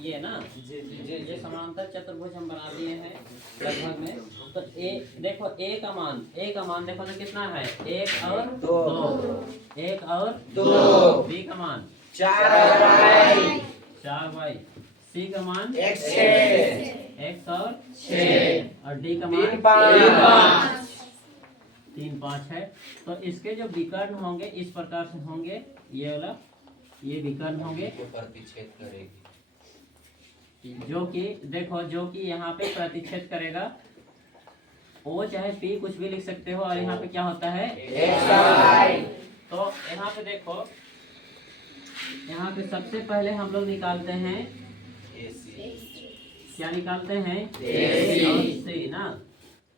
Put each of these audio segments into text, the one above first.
ये ना ये समांतर चतुर्भुज हम बना दिए हैं लगभग में। तो ए देखो ए का मान देखो तो कितना है, 1 और 2, 1 और 2। बी का मान 4y, सी का मान x और 6 और डी का मान 3 5 है। तो इसके जो विकर्ण होंगे इस प्रकार से होंगे, ये वाला ये विकर्ण होंगे प्रतिच्छेद करेगी, जो कि देखो जो कि यहाँ पे प्रतिच्छेद करेगा, ओ चाहे पी कुछ भी लिख सकते हो। और यहाँ पे क्या होता है तो यहाँ पे देखो, यहाँ पे सबसे पहले हम लोग निकालते हैं क्या निकालते हैं और सी ना।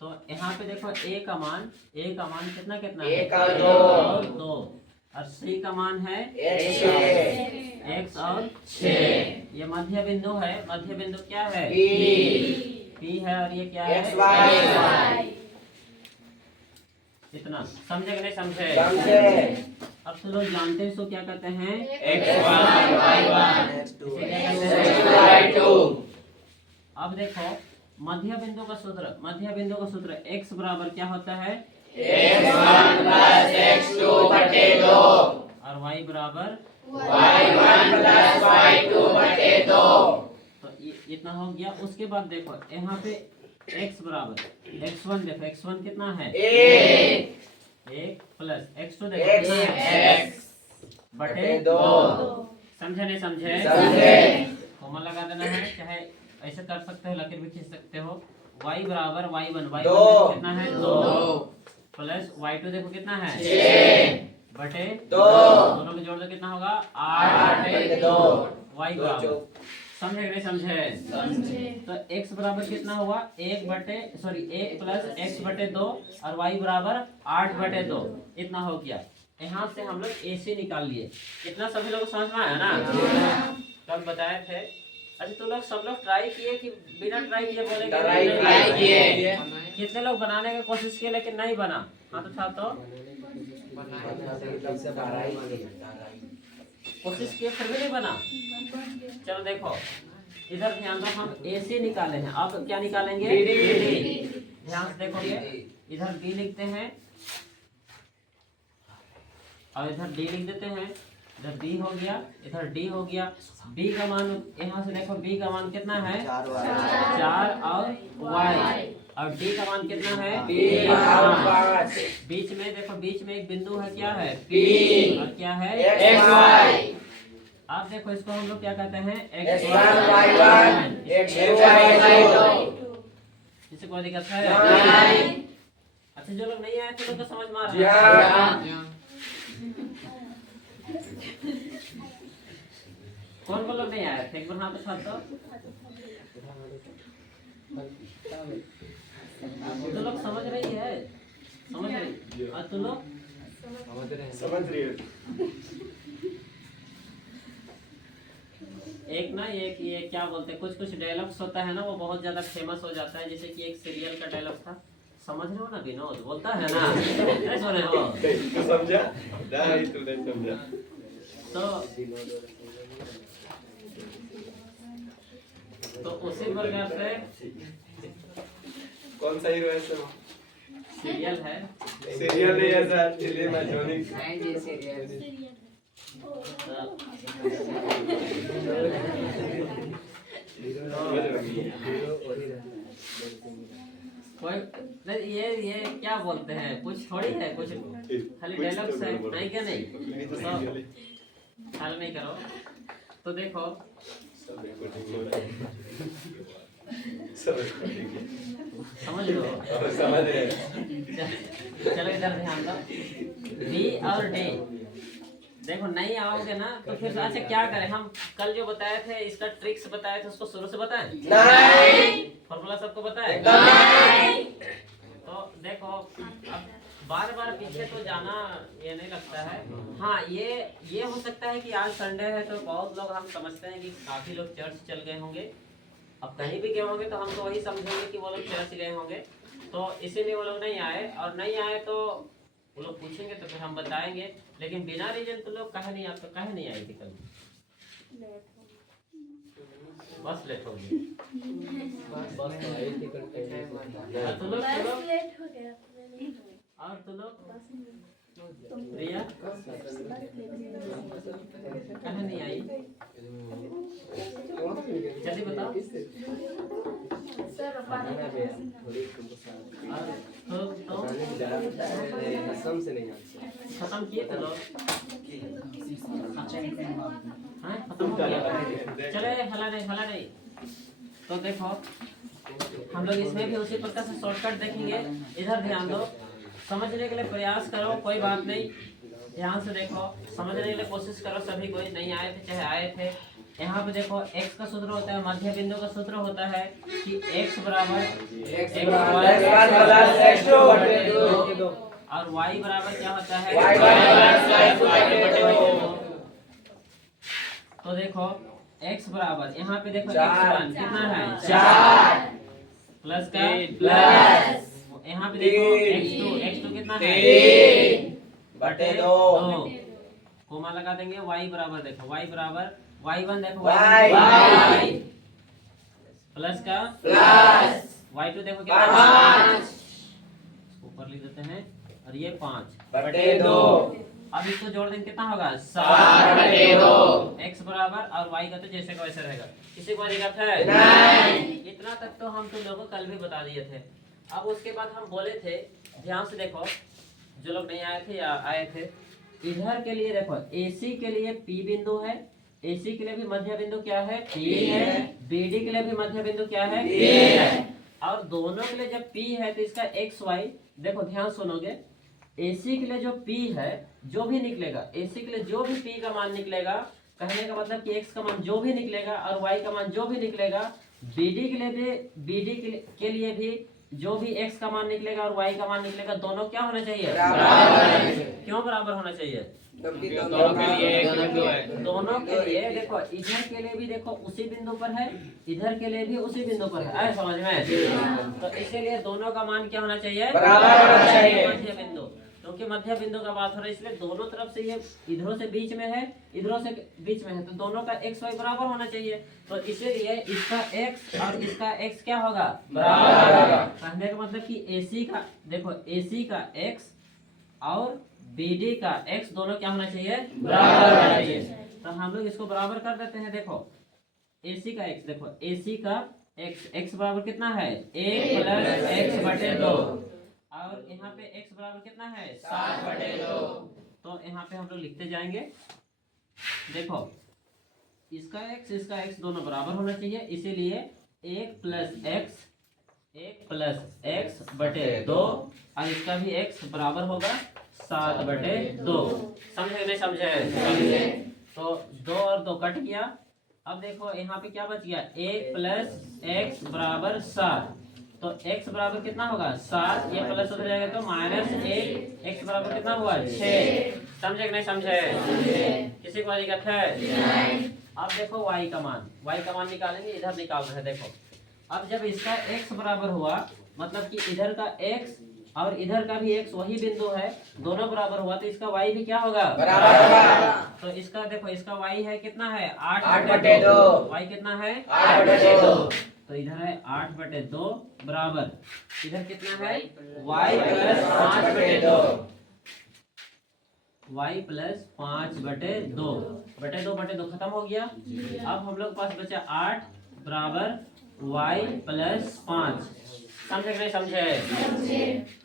तो यहाँ पे देखो ए का मान कितना कितना है, 1 और 2 और सी का मान है x और 6। ये मध्य बिंदु है, मध्य बिंदु क्या है P है और ये क्या है XY। इतना समझे कि नहीं समझे? अब तो लोग जानते हैं इसको क्या कहते हैं XY अब देखो मध्य बिंदु का सूत्र x बराबर क्या होता है x1 + x2 बटे 2 और y बराबर y1 + y2 बटे 2। तो इतना हो गया। उसके बाद देखो यहाँ पे x बराबर x1 देखो, x1 कितना है 1 प्लस x2 देखो कितना है x बटे 2। समझे नहीं समझे? कॉमा लगा देना है, चाहे ऐसे कर सकते हो, लकीर भी खींच सकते हो। y बराबर y1 कितना है 2 प्लस y2 देखो कितना है 6 बटे 2। दोनों में जोड़ दो कितना होगा 8 बटे 2 y बराबर। समझे कि नहीं समझे? तो x बराबर कितना हुआ 1 प्लस x बटे 2 और y बराबर 8 बटे 2। इतना हो गया। यहाँ से हम लोग AC निकाल लिए। इतना सभी लोग समझ में आया ना? कल बताए थे। अच्छा तो लोग सब लोग ट्राई किए कि बिना ट्राई किए बोले? ट्राई किए। कितने लोग बनाने की कोशिश किए लेकिन नहीं बना? हाँ तो छात्रों कोशिश किए फिर भी नहीं बना। चलो देखो इधर ध्यान दो, हम AC निकाले हैं, अब क्या निकालेंगे BD। ध्यान से देखोगे इधर B लिखते हैं और इधर D लिख देते हैं। इधर B हो गया, इधर D हो गया। B का मान यहाँ से देखो, B का मान कितना है 4 और Y और D का मान कितना है 5। बीच में देखो, बीच में एक बिंदु है, क्या है P और क्या है XY। आप देखो इसको हम लोग क्या कहते हैं X1 Y1 X2 Y2। इससे कोई दिक्कत है? अच्छा जो लोग नहीं आए थे लोग तो समझ में आ रहा है? कौन लोग नहीं आए थे? एक बार हाथ उठा तो लोग समझ रही है, समझ रही और तुम लोग समझ रही है। एक ना ये क्या बोलते हैं, कुछ डायलॉग्स होता है ना, वो बहुत ज्यादा फेमस हो जाता है। जैसे कि एक सीरियल का डायलॉग था, समझ रहे हो ना विनोद बोलता है ना, नहीं सुन रहे हो? तू समझा? नहीं तू नहीं समझा। तो उसी प्रकार से कौन सा हीरो है सर? सीरियल है, सीरियल नहीं है सर, चलिए मैं जोनी। कोई ये क्या बोलते हैं, कुछ थोड़ी है, कुछ खाली डायलॉग्स है, नहीं क्या नहीं? तो ख्याल नहीं करो। तो देखो समझ लो, समझ रहे। चलो इधर ध्यान दो, B और D देखो नहीं आओगे ना तो फिर अच्छा क्या करें हम? कल जो बताए थे इसका ट्रिक्स बताए थे, उसको शुरू से बताएं? नहीं। फॉर्मूला सबको बताए? नहीं। तो देखो अब बार बार पीछे तो जाना ये नहीं लगता है। हाँ ये हो सकता है कि आज संडे है तो बहुत लोग हम समझते हैं कि काफी लोग चर्च चल गए होंगे। अब कहीं भी गए होंगे तो हम तो वही समझेंगे कि वो लोग चर्च गए होंगे, तो इसीलिए वो लोग नहीं आए। और नहीं आए तो वो लोग पूछेंगे तो फिर हम बताएंगे, लेकिन बिना रीजन तो लोग कहे नहीं, आपको कहे नहीं आए थे कल? बस लेट हो गई। और तुम लोग और तुम लोग रिया कहाँ नहीं आई? जल्दी बताओ। तो खत्म किए थे लोग? हाँ खत्म हो गया। चले हला नहीं। तो देखो हम लोग इसमें भी उसी प्रकार से शॉर्टकट देखेंगे। इधर ध्यान दो, समझने के लिए प्रयास करो, कोई बात नहीं। ध्यान से देखो, समझने के लिए कोशिश करो। सभी कोई नहीं आए थे चाहे आए थे। यहाँ पे देखो x का सूत्र होता है, मध्य बिंदु का सूत्र होता है कि x बराबर और y बराबर क्या होता है? तो देखो x बराबर यहाँ पे देखो x1 कितना है? 4 प्लस का प्लस यहाँ पे देखो x2 कितना है? 3/2 कोमा लगा देंगे। y बराबर देखो y बराबर y1 देखो y प्लस का प्लस y2 देखो क्या 5 ऊपर लिख देते हैं और ये 5/2। अब इसको जोड़ देंगे कितना होगा? 7/2। x बराबर और y का तो जैसे का वैसे रहेगा। किसी को दिक्कत है? नहीं। इतना तक तो हम तुम लोगों को कल भी बता दिए थे। अब उसके बाद हम बोले थे, ध्यान से देखो जो लोग नहीं आए थे या आए थे, इधर के लिए देखो AC के लिए P बिंदु है, AC के लिए भी मध्य बिंदु क्या है? P है। BD के लिए भी मध्य बिंदु क्या है? P है। और दोनों के लिए जब P है तो इसका XY देखो ध्यान सुनोगे। AC के लिए जो P है जो भी निकलेगा, AC के लिए जो भी P का मान निकलेगा, कहने का मतलब कि X का मान जो भी निकलेगा और Y का मान जो भी निकलेगा, BD के लिए भी जो भी x का मान निकलेगा और y का मान निकलेगा, दोनों क्या होना चाहिए? बराबर। क्यों बराबर होना चाहिए? दोनों के लिए देखो, इधर के लिए भी देखो उसी बिंदु पर है, इधर के लिए भी उसी बिंदु पर है। आए समझ में? तो इसीलिए दोनों का मान क्या होना चाहिए? बराबर होना चाहिए। मध्य बिंदु, क्योंकि मध्य बिंदु का बात हो रहा है, इसलिए दोनों तरफ से ये इधरों से बीच में है, इधरों से बीच में है, तो दोनों का x y बराबर होना चाहिए। तो इसीलिए इसका x और इसका x क्या होगा? बराबर। कहने का मतलब कि AC का देखो, AC का x और BD का x दोनों क्या होना चाहिए? बराबर होना चाहिए। तो हम लोग इसको बराबर कर देते हैं। देखो AC का x, देखो AC का x बराबर कितना है? 1 प्लस x/2 और यहाँ पे x बराबर कितना है? 7/2। तो यहाँ पे हम लोग लिखते जाएंगे। देखो इसका x दोनों बराबर होना चाहिए, इसीलिए 1 प्लस x/2 और इसका भी x बराबर होगा 7/2। समझे नहीं समझे? तो 2 और 2 कट गया। अब देखो यहाँ पे क्या बच गया? 1 प्लस x बराबर 7। तो x बराबर कितना होगा? 7। ये प्लस उधर जाएगा तो -1। x बराबर कितना हुआ? 6। समझे कि नहीं समझे? किसी को दिक्कत है? नहीं। अब देखो y का मान निकालेंगे, इधर निकाल रहे हैं। देखो अब जब इसका x बराबर हुआ, मतलब कि इधर का x और इधर का भी x वही बिंदु है, दोनों बराबर हुआ, तो इसका y भी क्या होगा? बराबर होगा। तो इसका देखो, इसका y है कितना है? 8/2। y कितना है? 8/2। तो इधर है 8/2 बराबर, इधर कितना है? y plus 5/2। y प्लस 5/2 खत्म हो गया। अब हम लोग पास बचा 8 बराबर y प्लस 5। समझे कि नहीं समझे?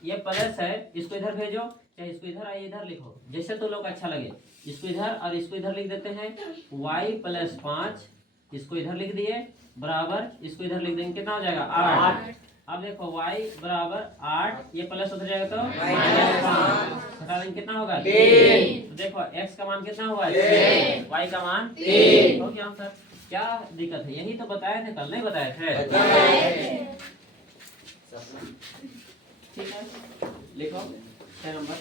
ये प्लस है, इसको इधर भेजो, चाहे इसको इधर आइए इधर लिखो, जैसे तो लोग अच्छा लगे। इसको इधर और इसको इधर लिख देते हैं। y प्लस 5 इसको इधर लिख दिए बराबर, इसको इधर लिख देंगे, कितना हो जाएगा? 8। अब देखो y बराबर 8, ये प्लस उधर जाएगा तो -5, घटा देंगे, कितना होगा? 3। तो देखो x का मान कितना हुआ? 6, y का मान 3। हो गया आंसर। क्या दिक्कत है? यही तो बताए थे, कल नहीं बताए थे? ठीक है, लिखो 6 नंबर।